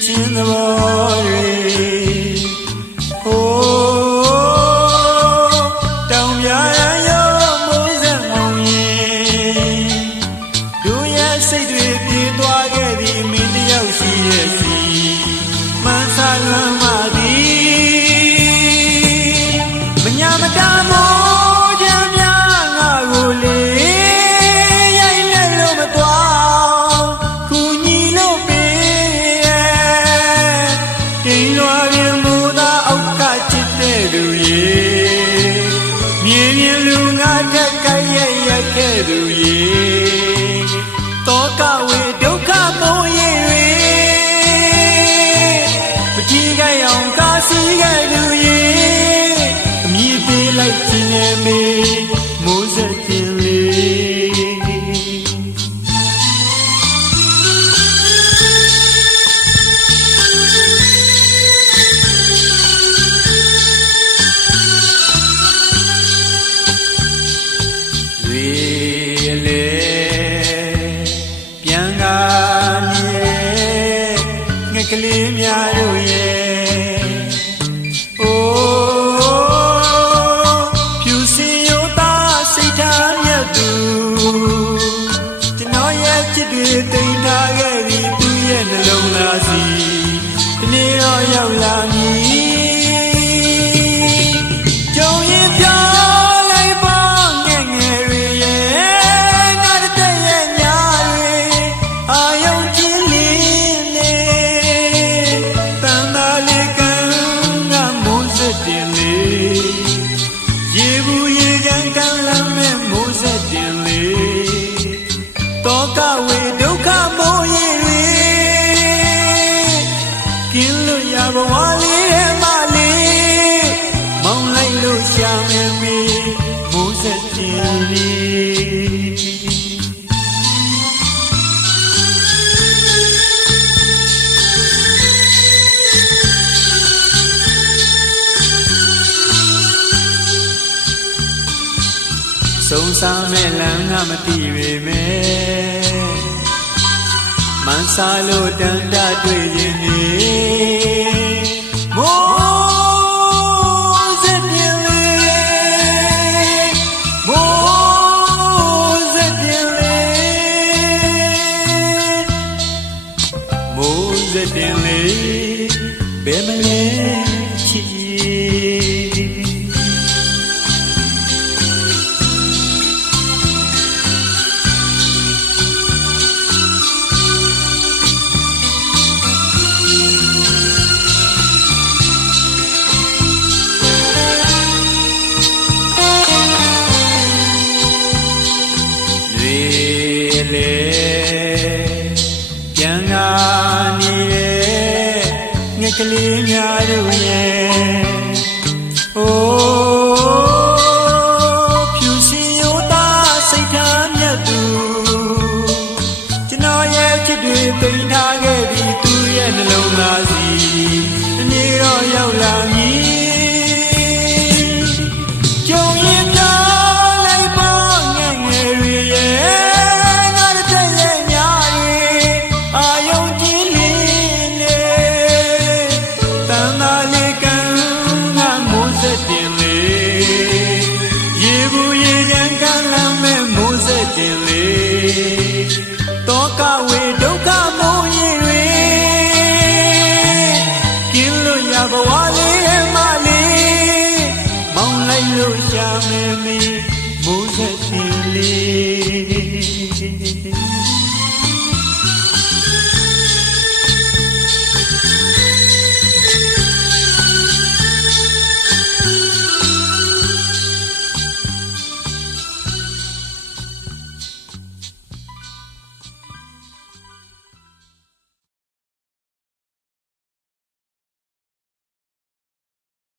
için var. ရက်ကရရက်ခဲ့သူရေတောကဝ ကလေးများတို့ရဲ့အိုးဖြူစင်ရောသားစိတ်ထားမြတ်သူကျွန်တော်ရဲ့จิตတွေတိမ်ထားခဲ့ပြီးသူရဲ့နှလုံးသားစီဒီနေ့တော့ရောက်လာပြီ ဘဝလေးရဲ့မလေးမောင်းလိုက်လို့ရှာမယ်မီမိုးဆက်တင်လေးဆုံးစားမဲ့လမ်းကမတည်ပေမဲ့မန်းစားလို့တန်တတွေ့ရင် ဘယ်မလဲချီလေ ကလေးများတို့ရဲ့အိုးဖြူစင်ရိုးသားစိတ်ထားမြတ်သူကျွန်တော်ရဲ့ချစ်တွေပိန်ထားခဲ့ပြီးသူရဲ့နှလုံးသားစီတနေ့တော့ရောက်လာမြ တောကဝေဒုက္ခမိုးရင်တွေကင်းလို့ရဘဝလေးမလေးမောင်းလိုက်လို့ရှာမယ်မေမိုးဆက်ရှင်လေး